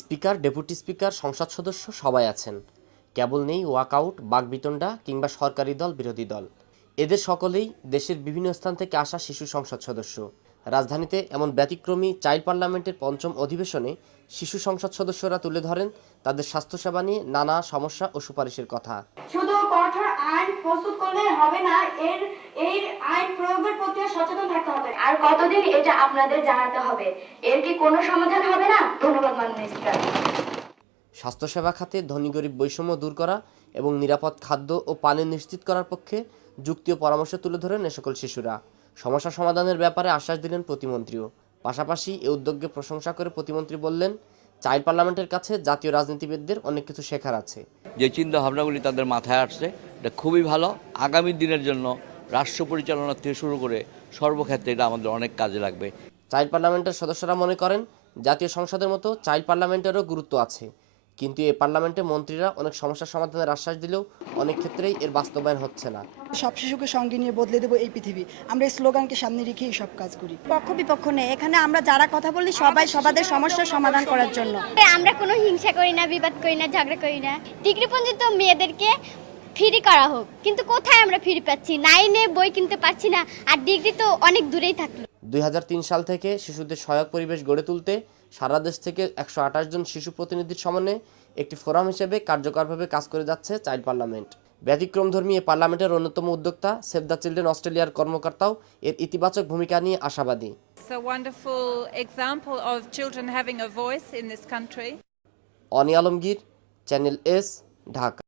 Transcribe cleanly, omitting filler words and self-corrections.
Speaker, deputy speaker, সংসদ সদস্য সবাই আছেন, কেবল নেই ওয়াকআউট, বাকবিতণ্ডা কিংবা সরকারি দল বিরোধী দল। এদের সকলেই দেশের বিভিন্ন স্থান থেকে আসা শিশু সংসদ সদস্য। রাজধানীতে এমন ব্যতিক্রমী চাইল্ড পার্লামেন্টের পঞ্চম অধিবেশনে শিশু সংসদ সদস্যরা তুলে ধরেন তাদের স্বাস্থ্যসেবা নিয়ে নানা সমস্যা ও সুপারিশের কথা। শুধু কঠোর আইন প্রস্তুত করলে হবে না, এর আইন প্রয়োগের প্রতি সচেতন থাকতে হবে। আর কতদিন এটা আপনাদের জানাতে হবে? এর কি কোনো সমাধান হবে না? ধন্যবাদ মাননীয় স্পিকার। স্বাস্থ্যসেবা খাতে ধনী গরিব বৈষম্য দূর করা এবং নিরাপদ খাদ্য ও পানি নিশ্চিত করার পক্ষে যুক্তি ও পরামর্শ তুলে ধরেন এ সকল শিশুরা। সমস্যা সমাধানের ব্যাপারে আশ্বাস দিলেন প্রতিমন্ত্রীও। পাশাপাশি এ উদ্যোগকে প্রশংসা করে প্রতিমন্ত্রী বললেন, চাইল্ড পার্লামেন্টের কাছে জাতীয় রাজনীতিবিদদের অনেক কিছু শেখার আছে। যে চিন্তা ভাবনাগুলি তাদের মাথায় আসছে এটা খুবই ভালো। আগামী দিনের জন্য রাষ্ট্র পরিচালনা থেকে শুরু করে সর্বক্ষেত্রে এটা আমাদের অনেক কাজে লাগবে। চাইল্ড পার্লামেন্টের সদস্যরা মনে করেন, জাতীয় সংসদের মতো চাইল্ড পার্লামেন্টেরও গুরুত্ব আছে, কিন্তু এই পার্লামেন্টে মন্ত্রীরা অনেক সমস্যার সমাধানের আশ্বাস দিলেও অনেক ক্ষেত্রেই এর বাস্তবায়ন হচ্ছে না। সব শিশুকে সঙ্গে নিয়ে বদলে দেবো এই পৃথিবী, আমরা এই স্লোগানকে সামনে রেখেই সব কাজ করি। পক্ষ বিপক্ষ নেই, এখানে আমরা যারা কথা বলি সবাই সবাদের সমস্যার সমাধান করার জন্য। আমরা কোনো হিংসা করি না, বিবাদ করি না, ঝগড়া করি না। ডিগ্রি পর্যন্ত মেয়েদেরকে ফ্রি করা হোক, কিন্তু কোথায় আমরা ফ্রি পাচ্ছি? 9-এ বই কিনতে পারছি না, আর ডিগ্রি তো অনেক দূরেই থাকলো। 2003 সাল থেকে শিশুদের সহায়ক পরিবেশ গড়ে তুলতে সারা দেশ থেকে 128 জন শিশু প্রতিনিধির সমন্বয়ে একটি ফোরাম হিসেবে কার্যকরভাবে কাজ করে যাচ্ছে চাইল্ড পার্লামেন্ট। ব্যতিক্রমধর্মী এই পার্লামেন্টের অন্যতম উদ্যোক্তা সেভ দ্য চিলড্রেন অস্ট্রেলিয়ার কর্মকর্তাও এর ইতিবাচক ভূমিকা নিয়ে আশাবাদী। It's a wonderful example of children having a voice in this country. Oni Alamgir, channel S, Dhaka.